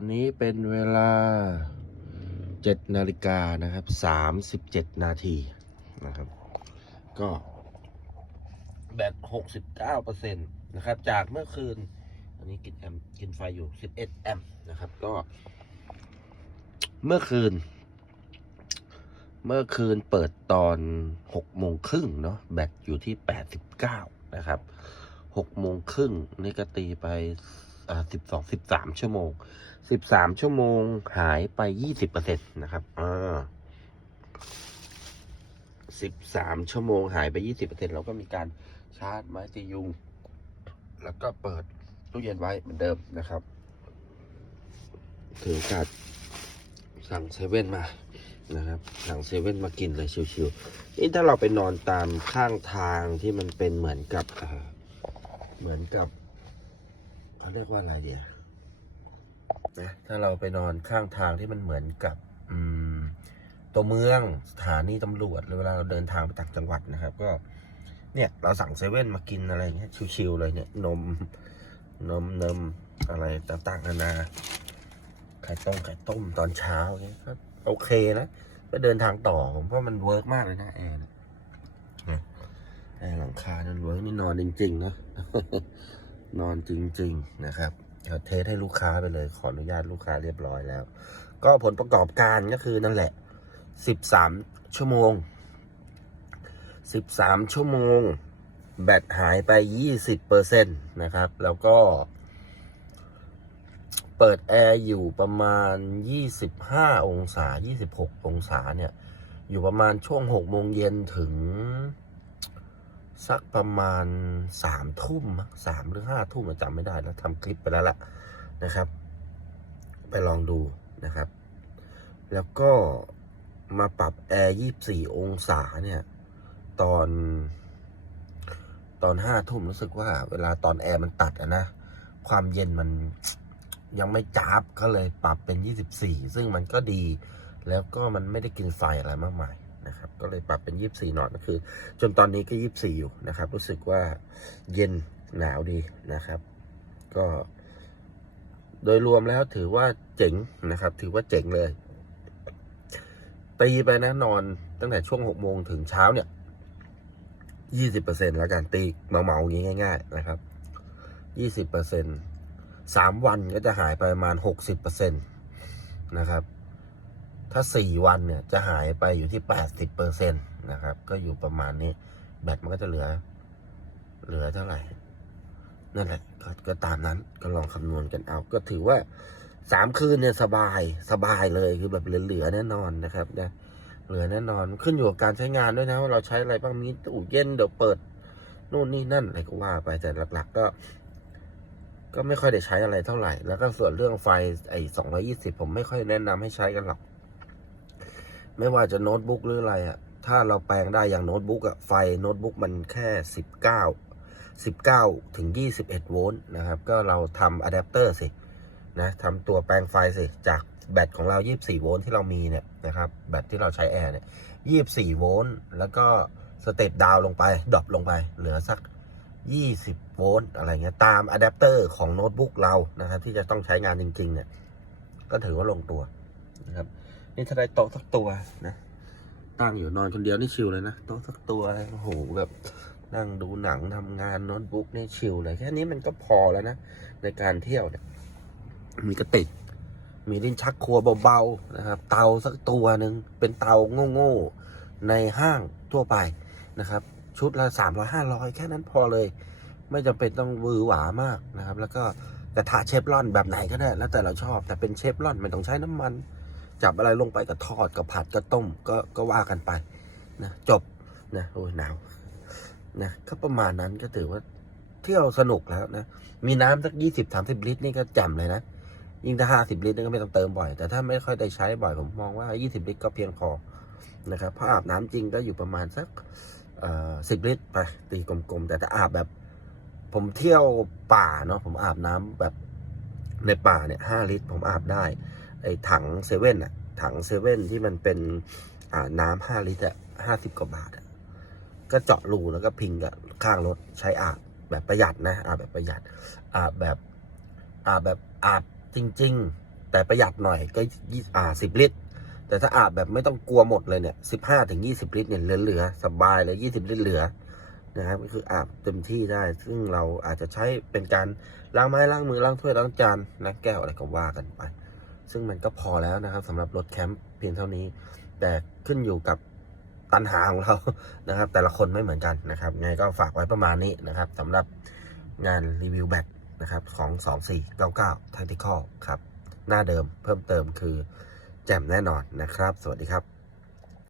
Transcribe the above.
วันนี้เป็นเวลาเจ็ดนาฬิกานะครับสามสิบเจ็ดนาทีนะครับ ก็แบตหกสิบเก้าเปอร์เซ็นต์นะครับ จากเมื่อคืน อันนี้กินแอมกินไฟอยู่สิบเอ็ดแอมนะครับ ก็ เมื่อคืน เมื่อคืนเปิดตอนหกโมงครึ่งเนาะแบตอยู่ที่แปดสิบเก้านะครับหกโมงครึ่งนี่ก็ตีไปอ่าสิบสองสิบสามชั่วโมง สิบสามชั่วโมงหายไปยี่สิบเปอร์เซ็นต์นะครับอ่าสิบสามชั่วโมงหายไปยี่สิบเปอร์เซ็นต์เราก็มีการชาร์จไม้ตียุง แล้วก็เปิดตู้เย็นไว้เหมือนเดิมนะครับถือโอกาสสั่งเซเว่นมานะครับหลังเซเว่นมากินเลยชิวๆนี่ถ้าเราไปนอนตามข้างทางที่มันเป็นเหมือนกับเเหมือนกับเขาเรียกว่าอะไรเดีย นะถ้าเราไปนอนข้างทางที่มันเหมือนกับ อืม ตัวเมืองสถานีตำรวจหรือเวลาเราเดินทางไปต่างจังหวัดนะครับ ก็ เนี่ยเราสั่งเซเว่นมากินอะไรเงี้ยชิวๆเลยเนี่ยนมนมนมอะไรต่างๆนานาไข่ต้มไข่ต้มตอนเช้าเงี้ยครับโอเคนะไปเดินทางต่อผมว่ามันเวิร์กมากเลยนะแอร์นะแอร์หลังคานั่นเวิร์กนี่นอนจริงๆนะนอนจริง ๆนะครับ เทสให้ลูกค้าไปเลย ขออนุญาตลูกค้าเรียบร้อยแล้ว ก็ผลประกอบการก็คือนั่นแหละสิบสามชั่วโมงสิบสามชั่วโมง แบตหายไปยี่สิบเปอร์เซ็นต์นะครับ แล้วก็ เปิดแอร์อยู่ประมาณ 25 องศา 26 องศาเนี่ย อยู่ประมาณช่วง 6 โมงเย็นถึง สักประมาณ3ทุ่มสามหรือ5ทุ่มจำไม่ได้แล้วทำคลิปไปแล้วล่ะนะครับ ไปลองดูนะครับ แล้วก็มาปรับแอร์24องศาเนี่ย ตอน ตอน5ทุ่มรู้สึกว่า เวลาตอนแอร์มันตัดอะนะ ความเย็นมันยังไม่จ้าบก็เลยปรับเป็น24ซึ่งมันก็ดี แล้วก็มันไม่ได้กินไฟอะไรมากมาย นะครับ ก็เลยปรับเป็น 24 หนอตก็คือ จนตอนนี้ก็ 24 อยู่นะครับ รู้สึกว่าเย็นหนาวดีนะครับ ก็ โดยรวมแล้วถือว่าเจ๋งนะครับ ถือว่าเจ๋งเลย ตีไปนะนอนตั้งแต่ช่วง 6 โมงถึงเช้าเนี่ย 20%แล้วกันตีเมาๆอย่างนี้ง่าย ๆ นะครับ 20%สามวันก็จะหายไปประมาณหกสิบเปอร์เซ็นตนะครับ ถ้าสี่วันเนี่ยจะหายไปอยู่ที่แปดสิบเปอร์เซ็นตนะครับ ก็อยู่ประมาณนี้ แบตมันก็จะเหลือ เหลือเท่าไหร่ นั่นแหละกก็ตามนั้นก็ลองคำนวณกันเอา ก็ถือว่าสามคืนเนี่ยสบายสบายเลยคือแบบเหลือๆแน่นอนนะครับนะเหลือแน่นอนขึ้นอยู่กับการใช้งานด้วยนะว่าเราใช้อะไรบ้างมีตู้เย็นเดี๋ยวเปิดนู่นนี่นั่นอะไรก็ว่าไปแต่หลัก ๆ ก็ ก็ไม่ค่อยได้ใช้อะไรเท่าไหร่ แล้วก็ส่วนเรื่องไฟไอ้สองร้อยี่สิบผมไม่ค่อยแนะนำให้ใช้กันหรอก ไม่ว่าจะโน้ตบุ๊กหรืออะไรอะ่ะถ้าเราแปลงได้อย่างโน้ตบุ๊กอะไฟโน้ตบุ๊กมันแค่สิบเก้าสิบเก้าถึงยี่สิบเอ็ดโวลต์นะครับ ก็เราทำอะแดปเตอร์สินะทำตัวแปลงไฟสิ จากแบตของเรายี่สี่โวลต์ที่เรามีเนี่ยนะครับแบตที่เราใช้แอร์เนี่ยยี่สี่โวลต์แล้วก็สเต็ปดาวลงไปดรอปลงไป เหลือสัก 20 โวลต์อะไรเงี้ยตามอะแดปเตอร์ของโน้ตบุ๊กเรานะครับที่จะต้องใช้งานจริงๆเนี่ยก็ถือว่าลงตัวนะครับ นี่ถ้าได้โต๊ะสักตัวนะ ตั้งอยู่นอนคนเดียวนี่ชิลเลยนะ โต๊ะสักตัว โอ้โห แบบนั่งดูหนังทำงานโน้ตบุ๊กนี่ชิลเลย แค่นี้มันก็พอแล้วนะ ในการเที่ยวเนี่ย มีกระติก มีลิ้นชักครัวเบาๆนะครับ เตาสักตัวหนึ่งเป็นเตาโง่ๆในห้างทั่วไปนะครับ ชุดละสามร้อยห้าร้อยแค่นั้นพอเลย ไม่จำเป็นต้องวือหวามากนะครับ แล้วก็กระทะเชฟรอนแบบไหนก็ได้ แล้วแต่เราชอบ แต่เป็นเชฟรอนไม่ต้องใช้น้ำมัน จับอะไรลงไปก็ทอดก็ผัดก็ต้มก็ก็ว่ากันไปนะจบนะโอ้ยหนาวนะก็ประมาณนั้นก็ถือว่าเที่ยวสนุกแล้วนะมีน้ำสักยี่สิบสามสิบลิตรนี่ก็แจ่มเลยนะยิ่งถ้าห้าสิบลิตรนี่ก็ไม่ต้องเติมบ่อย แต่ถ้าไม่ค่อยได้ใช้บ่อยผมมองว่ายี่สิบลิตรก็เพียงพอนะครับเพราะอาบน้ำจริงก็อยู่ประมาณสักสิบลิตรไปตีกลมๆแต่ถ้าอาบแบบ ผมเที่ยวป่าเนาะผมอาบน้ำแบบในป่าเนี่ยห้าลิตร ผมอาบได้ ไอ้ถังเซเว่นอะถังเซเว่นที่มันเป็นอ่าน้ำห้าลิตรห้าสิบกว่าบาทอะก็เจาะรูแล้วก็พิงกับข้างรถใช้อาบแบบประหยัดนะอาบแบบประหยัดอาบแบบอาบแบบอาบจริงแต่ประหยัดหน่อยก็ยี่อ่าสิบลิตร แต่ถ้าอาบแบบไม่ต้องกลัวหมดเลยเนี่ยสิบห้าถึงยี่สิบลิตรเนี่ยเหลือๆสบายเลยยี่สิบลิตรเหลือนะครับก็คืออาบเต็มที่ได้ ซึ่งเราอาจจะใช้เป็นการล้างไม้ล้างมือล้างถ้วยล้างจานนะแก้วอะไรก็ว่ากันไป ซึ่งมันก็พอแล้วนะครับสำหรับรถแคมป์เพียงเท่านี้ แต่ขึ้นอยู่กับตันหาของเรานะครับ แต่ละคนไม่เหมือนกันนะครับไงก็ฝากไว้ประมาณนี้นะครับสำหรับงานรีวิวแบตนะครับของ2499 Tactical ครับ หน้าเดิมเพิ่มเติมคือแจ่มแน่นอนนะครับ สวัสดีครับ